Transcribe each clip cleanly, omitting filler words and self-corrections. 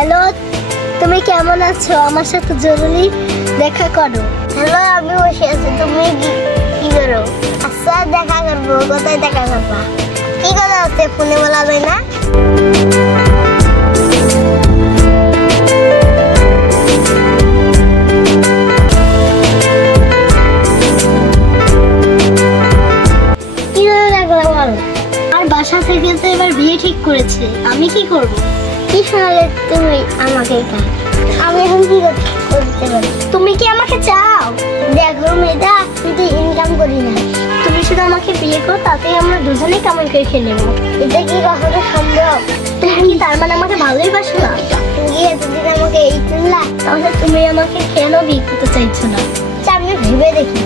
Hello, তুমি কেমন আছো? আমার সাথে জরুরি দেখা করো। হ্যালো, আমি বসে আছি, তুমি কি করো? আচ্ছা, দেখা করবো। কোথায় দেখা করবা? কি কথা আছে ফোনে বলা যায় না? আর বাসা থেকে তো এবার বিয়ে ঠিক করেছে, আমি কি করব? কি শোনালে তুমি আমাকে? আমি এখন কি করতে পারি? তুমি কি আমাকে চাও? দেখো মেয়েটা, কিন্তু ইনকাম করি না। তুমি শুধু আমাকে বিয়ে করো, তাতে আমরা দুজনেই কামাই করে খেয়ে নেবো। এটা কি কখনো সম্ভব? তুমি কি তার মানে আমাকে ভালোই বাসো না? তুমি এতদিন আমাকে এই চিনলা, তাহলে তুমি আমাকে কেন বিয়ে করতে চাইছো না? আমি ভেবে দেখি।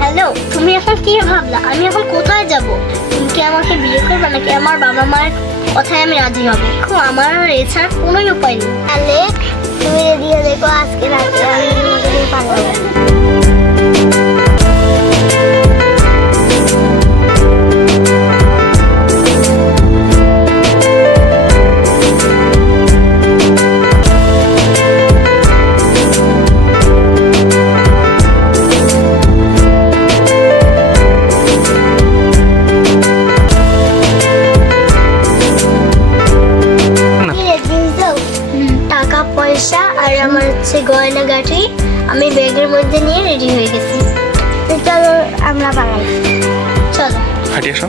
হ্যালো, তুমি এখন কি ভাবলা? আমি এখন কোথায় যাব? তুমি কি আমাকে বিয়ে করবে নাকি আমার বাবা মার কথায় আমি রাজি হব? আমার আর এছাড়া কোনো উপায় নেই। তাহলে তুমি রেডি হয়ে দেখো, আজকে রাতে আমি তোমাকে নিয়ে পালাবো। টাকা পয়সা আর আমার গয়না গাঠি আমি ব্যাগের মধ্যে নিয়ে রেডি হয়ে গেছি। চলো আমরা পালাই। চলো, হাঁটিয়ে এসো।